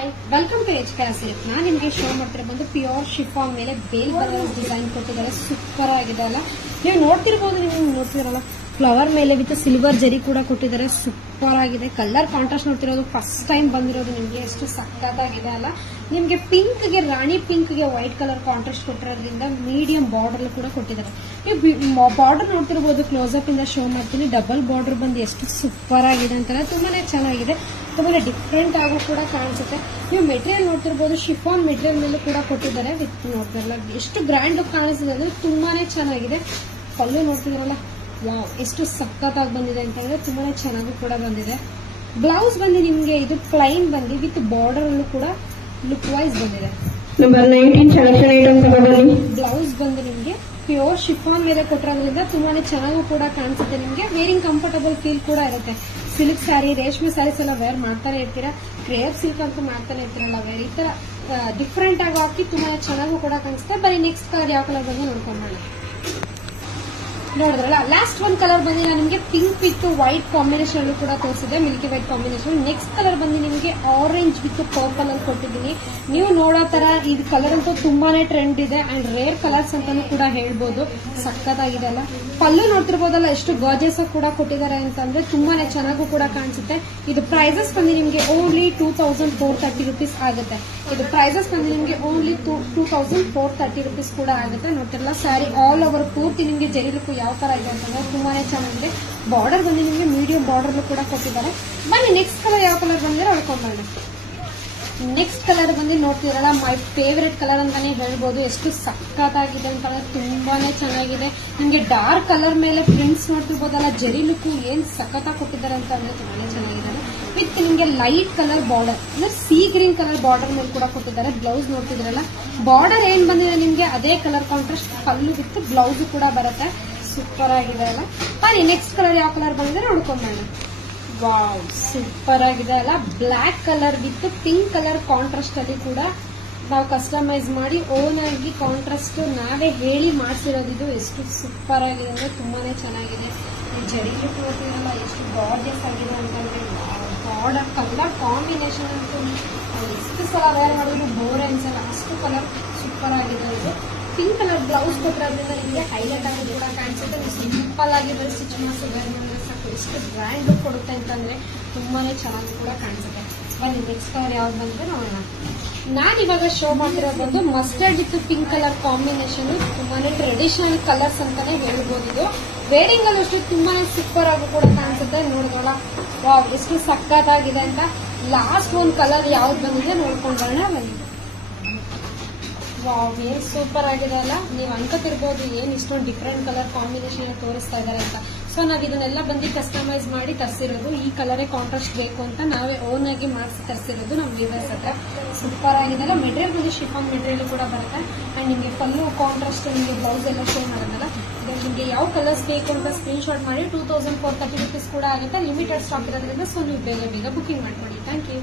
Hi, welcome to H class. ನಾನು ನಿಮಗೆ show ಮಾಡ್ತಿರೋ ಬಂದು ಪ್ಯೂರ್ ಶಿಫಾನ್ ಮೇಲೆ ಬೇಲ್ ಬನಾರಸ್ ಡಿಸೈನ್ ಕೊಟ್ಟಿದ್ದಾರೆ. ಸೂಪರ್ ಆಗಿದೆ ಅಲ್ಲ. ನೀವು ನೋಡ್ತಿರ್ಬೋದು, ನೀವು ನೋಡ್ತಿರಲ್ಲ ಫ್ಲವರ್ ಮೇಲೆ ವಿತ್ ಸಿಲ್ವರ್ ಜರಿ ಕೂಡ ಕೊಟ್ಟಿದ್ದಾರೆ. ಸೂಪರ್ ಆಗಿದೆ. ಕಲರ್ ಕಾಂಟ್ರಾಸ್ಟ್ ನೋಡ್ತಿರೋದು ಫಸ್ಟ್ ಟೈಮ್ ಬಂದಿರೋದು ನಿಮಗೆ. ಎಷ್ಟು ಸಖತ್ತಾಗಿದೆ ಅಲ್ಲ. ನಿಮಗೆ ಪಿಂಕ್ ಗೆ ರಾಣಿ ಪಿಂಕ್ ಗೆ ವೈಟ್ ಕಲರ್ ಕಾಂಟ್ರಾಸ್ಟ್ ಕೊಟ್ಟಿರೋದ್ರಿಂದ ಮೀಡಿಯಂ ಬಾರ್ಡರ್ ಕೂಡ ಕೊಟ್ಟಿದ್ದಾರೆ. ನೀವು ಬಾರ್ಡರ್ ನೋಡ್ತಿರ್ಬೋದು, ಕ್ಲೋಸ್ ಅಪ್ ಇಂದ ಶೋ ಮಾಡ್ತೀನಿ. ಡಬಲ್ ಬಾರ್ಡರ್ ಬಂದು ಎಷ್ಟು ಸೂಪರ್ ಆಗಿದೆ ಅಂತಾರೆ. ತುಂಬಾನೇ ಚೆನ್ನಾಗಿದೆ, ತುಂಬಾ ಡಿಫ್ರೆಂಟ್ ಆಗೂ ಕೂಡ ಕಾಣಿಸುತ್ತೆ. ನೀವು ಮೆಟೀರಿಯಲ್ ನೋಡ್ತಿರ್ಬೋದು, ಶಿಫಾನ್ ಮೆಟೀರಿಯಲ್ ಮೇಲೂ ಕೂಡ ಕೊಟ್ಟಿದ್ದಾರೆ. ವಿತ್ ನೋಡ್ತಿರಲ್ಲ ಎಷ್ಟು ಗ್ರ್ಯಾಂಡ್ ಲುಕ್ ಕಾಣಿಸ್ತಿದೆ ಅಂದ್ರೆ ತುಂಬಾನೇ ಚೆನ್ನಾಗಿದೆ. ಪಲ್ಲು ನೋಡ್ತಿದ್ರಲ್ಲ, ವಾವ್ ಎಷ್ಟು ಸಖತ್ತಾಗಿ ಬಂದಿದೆ ಅಂತ ಹೇಳಿದ್ರೆ ತುಂಬಾನೇ ಚೆನ್ನಾಗಿ ಕೂಡ ಬಂದಿದೆ. ಬ್ಲೌಸ್ ಬಂದು ನಿಮ್ಗೆ ಇದು ಪ್ಲೈನ್ ಬಂದು ವಿತ್ ಬಾರ್ಡರ್ ಅಲ್ಲೂ ಕೂಡ ಲುಕ್ ವೈಸ್ ಬಂದಿದೆ. ನಂಬರ್ 19 ಸೆಲೆಕ್ಷನ್ ಐಟಮ್ ತಗೊಂಡ್ಬನ್ನಿ. ಬ್ಲೌಸ್ ಬಂದು ನಿಮ್ಗೆ ಪ್ಯೂರ್ ಶಿಫಾನ್ ಮೇಲೆ ಕೊಟ್ಟಿರೋದ್ರಿಂದ ತುಂಬಾನೇ ಚೆನ್ನಾಗೂ ಕೂಡ ಕಾಣಿಸುತ್ತೆ. ನಿಮ್ಗೆ ವೇರಿಂಗ್ ಕಂಫರ್ಟಬಲ್ ಫೀಲ್ ಕೂಡ ಇರುತ್ತೆ. ಸಿಲ್ಕ್ ಸ್ಯಾರಿ, ರೇಷ್ಮೆ ಸ್ಯಾರೀಸ್ ಎಲ್ಲ ವೇರ್ ಮಾಡ್ತಾನೆ ಇರ್ತೀರಾ. ಕ್ರೇಪ್ ಸಿಲ್ಕ್ ಅಂತೂ ಮಾಡ್ತಾನೆ ಇರ್ತೀರಲ್ಲ ವೇರ್. ಈ ತರ ಡಿಫ್ರೆಂಟ್ ಆಗಿ ಹಾಕಿ ತುಂಬಾ ಚೆನ್ನಾಗೂ ಕೂಡ ಕಾಣಿಸುತ್ತೆ. ಬರೀ ನೆಕ್ಸ್ಟ್ ಕಲರ್ ಯಾವ ಕಲರ್ ಬಂದು ನೋಡ್ಕೊಂಡೋಣ. ನೋಡಿದ್ರಲ್ಲ, ಲಾಸ್ಟ್ ಒಂದ್ ಕಲರ್ ಬಂದು ನಾನು ನಿಮಗೆ ಪಿಂಕ್ ವಿತ್ ವೈಟ್ ಕಾಂಬಿನೇಷನ್ ಕೂಡ ತೋರಿಸಿದೆ, Milky white combination. Next colour ಬಂದು ನಿಮಗೆ ಆರೆಂಜ್ ವಿತ್ ಪರ್ಪಲ್ ಅಲ್ಲಿ ಕೊಟ್ಟಿದ್ದೀನಿ. ನೀವು ನೋಡೋ ತರ ಇದು ಕಲರ್ ಅಂತೂ ತುಂಬಾನೇ ಟ್ರೆಂಡ್ ಇದೆ ಅಂಡ್ ರೇರ್ ಕಲರ್ಸ್ ಅಂತಾನು ಕೂಡ ಹೇಳ್ಬೋದು. ಸಖತ್ತಾಗಿದೆ ಅಲ್ಲ. ಪಲ್ಲು ನೋಡ್ತಿರ್ಬೋದಲ್ಲ ಎಷ್ಟು ಗಾರ್ಜಿಯಸ್ ಕೂಡ ಕೊಟ್ಟಿದ್ದಾರೆ ಅಂತಂದ್ರೆ ತುಂಬಾನೇ ಚೆನ್ನಾಗೂ ಕೂಡ ಕಾಣಿಸುತ್ತೆ. ಇದು ಪ್ರೈಸಸ್ ಬಂದು ನಿಮಗೆ ಓನ್ಲಿ 2430 rupees ಆಗುತ್ತೆ. ಇದು ಪ್ರೈಸಸ್ ಬಂದು ನಿಮಗೆ ಓನ್ಲಿ 2430 rupees ಕೂಡ ಆಗುತ್ತೆ. ನೋಡ್ತಿರಲ್ಲ, ಸ್ಯಾರಿ ಆಲ್ ಓವರ್ ಪೂರ್ತಿ ನಿಮಗೆ ಜರಿ ಲುಕ್ ಯಾವ ತರ ಇದೆ ಅಂತಂದ್ರೆ ತುಂಬಾನೇ ಚೆನ್ನಾಗಿದೆ. ಬಾರ್ಡರ್ ಬಂದು ನಿಮಗೆ ಮೀಡಿಯಂ ಬಾರ್ಡರ್ ಕೂಡ ಕೊಟ್ಟಿದ್ದಾರೆ. ಬನ್ನಿ ನೆಕ್ಸ್ಟ್ ಕಲರ್ ಯಾವ ಕಲರ್ ಬಂದಿರೋ ನೋಡ್ಕೊಂಡ್ಬರೋಣ. ನೆಕ್ಸ್ಟ್ ಕಲರ್ ಬಂದು ನೋಡ್ತಿರಲ್ಲ, ಮೈ ಫೇವರೆಟ್ ಕಲರ್ ಅಂತಾನೆ ಹೇಳ್ಬೋದು. ಎಷ್ಟು ಸಖತ್ತಾಗಿದೆ ಅಂತಂದ್ರೆ ತುಂಬಾನೇ ಚೆನ್ನಾಗಿದೆ. ನಿಮ್ಗೆ ಡಾರ್ಕ್ ಕಲರ್ ಮೇಲೆ ಪ್ರಿಂಟ್ಸ್ ನೋಡ್ತಿರ್ಬೋದಲ್ಲ, ಜರಿ ಲುಕ್ ಏನ್ ಸಖತ್ತಾಗಿ ಕೊಟ್ಟಿದ್ದಾರೆ ಅಂತ ಅಂದ್ರೆ ತುಂಬಾನೇ ಚೆನ್ನಾಗಿದೆ. ವಿತ್ ನಿಮ್ಗೆ ಲೈಟ್ ಕಲರ್ ಬಾರ್ಡರ್ ಅಂದ್ರೆ ಸೀ ಗ್ರೀನ್ ಕಲರ್ ಬಾರ್ಡರ್ ಮೇಲೆ ಕೂಡ ಕೊಟ್ಟಿದ್ದಾರೆ. ಬ್ಲೌಸ್ ನೋಡ್ತಿದ್ರಲ್ಲ, ಬಾರ್ಡರ್ ಏನ್ ಬಂದಿದೆ ನಿಮ್ಗೆ ಅದೇ colour contrast pallu with blouse ಕೂಡ ಬರುತ್ತೆ. ಸೂಪರ್ ಆಗಿದೆ ಅಲ್ಲ. ಬನ್ನಿ ನೆಕ್ಸ್ಟ್ ಕಲರ್ ಯಾವ ಕಲರ್ ಬಂದಿದೆ ನೋಡ್ಕೊಂಡ್ಬರೋಣ. ವಾವ್, ಸೂಪರ್ ಆಗಿದೆ ಅಲ್ಲ. Black colour with pink colour contrast ಅಲ್ಲಿ ಕೂಡ ನಾವು ಕಸ್ಟಮೈಸ್ ಮಾಡಿ ಓನ್ ಆಗಿ ಕಾಂಟ್ರಾಸ್ಟ್ ನಾವೇ ಹೇಳಿ ಮಾಡಿಸಿರೋದು. ಇದು ಎಷ್ಟು ಸೂಪರ್ ಆಗಿದೆ ಅಂದ್ರೆ ತುಂಬಾನೇ ಚೆನ್ನಾಗಿದೆ. ಜರಿ ಲುಕ್ ನೋಡ್ತಿರಲ್ಲ ಎಷ್ಟು ಗಾರ್ಜಿಯಸ್ ಆಗಿದೆ ಅಂತಂದ್ರೆ ಬಾರ್ಡರ್ ಕಲರ್ ಕಾಂಬಿನೇಷನ್ ಅಂತೂ ಎಷ್ಟು ಸಲ ವೇರ್ ಮಾಡಿದ್ರು ಬೋರ್ ಅನ್ಸಲ್ಲ, ಅಷ್ಟು ಕಲರ್ ಸೂಪರ್ ಆಗಿದೆ. ಇದು ಪಿಂಕ್ ಕಲರ್ ಬ್ಲೌಸ್ ಕೊಟ್ಟಿರೋದ್ರಿಂದ ನಿಮಗೆ ಹೈಲೈಟ್ ಆಗಿ ಕೂಡ ಕಾಣಿಸುತ್ತೆ. ಸಿಂಪಲ್ ಆಗಿ ಬರೀ ಸ್ಟಿಚ್ ಮಾಡಿಸಿ ವೇರ್ ಮಾಡಿದ್ರೆ ಸಾಕು. ಎಷ್ಟು ಗ್ರ್ಯಾಂಡ್ ಲುಕ್ ಕೊಡುತ್ತೆ ಅಂತಂದ್ರೆ ತುಂಬಾನೇ ಚೆನ್ನಾಗಿ ಕೂಡ ಕಾಣಿಸುತ್ತೆ. ಬನ್ನಿ ನೆಕ್ಸ್ಟ್ ಕಲರ್ ಯಾವ್ದು ಬಂದ್ರೆ ನೋಡೋಣ. ನಾನು ಇವಾಗ ಶೋ ಮಾಡ್ತಿರೋದು ಬಂದು mustard with pink colour combination. ತುಂಬಾನೇ ಟ್ರೆಡಿಷನಲ್ ಕಲರ್ಸ್ ಅಂತಾನೆ ಹೇಳ್ಬೋದು. ಇದು ವೇರಿಂಗ್ ಅಲ್ಲಿ ಅಷ್ಟು ತುಂಬಾನೇ ಸೂಪರ್ ಆಗಿ ಕೂಡ ಕಾಣಿಸುತ್ತೆ. ನೋಡಿದ್ರಲ್ಲ, ವಾವ್ ಎಷ್ಟು ಸಖತ್ತಾಗಿದೆ ಅಂತ. ಲಾಸ್ಟ್ ಒಂದ್ ಕಲರ್ ಯಾವ್ದು ಬಂದಿದೆ ನೋಡ್ಕೊಂಡ್ಬರೋಣ ಬನ್ನಿ. ವಾವ್ ಏನ್ ಸೂಪರ್ ಆಗಿದೆ ಅಲ್ಲ. ನೀವು ಅನ್ಕೋತಿರ್ಬೋದು ಏನ್ ಇಷ್ಟೊಂದು ಡಿಫ್ರೆಂಟ್ ಕಲರ್ ಕಾಂಬಿನೇಷನ್ ತೋರಿಸ್ತಾ ಇದಾರೆ ಅಂತ. ಸೊ ನಾವ್ ಇದನ್ನೆಲ್ಲ ಬಂದು ಕಸ್ಟಮೈಸ್ ಮಾಡಿ ತರಿಸಿರೋದು. ಈ ಕಲರೇ ಕಾಂಟ್ರಾಸ್ಟ್ ಬೇಕು ಅಂತ ನಾವೇ ಓನ್ ಆಗಿ ಮಾಡಿಸಿ ತರಿಸಿರೋದು ನಮ್ಮ ವೀವರ್ಸ್ ಹತ್ರ. ಸೂಪರ್ ಆಗಿದೆ ಅಲ್ಲ. ಮೆಟೀರಿಯಲ್ ಬಂದು ಶಿಫಾನ್ ಮೆಟೀರಿಯಲ್ ಕೂಡ ಬರುತ್ತೆ. ಅಂಡ್ ನಿಮಗೆ ಪಲ್ಲು ಕಾಂಟ್ರಾಸ್ಟ್ ನಿಮಗೆ ಬ್ಲೌಸ್ ಎಲ್ಲ ಶೋ ಮಾಡೋದಲ್ಲ. ನಿಮಗೆ ಯಾವ ಕಲರ್ಸ್ ಬೇಕು ಅಂತ ಸ್ಕ್ರೀನ್ ಶಾಟ್ ಮಾಡಿ 2430 rupees ಕೂಡ ಆಗುತ್ತೆ. ಲಿಮಿಟೆಡ್ ಸ್ಟಾಕ್ ಇರೋದ್ರಿಂದ ಸೊ ನೀವು ಬೇಗ ಬೇಗ ಬುಕಿಂಗ್ ಮಾಡ್ಕೊಳ್ಳಿ. Thank you.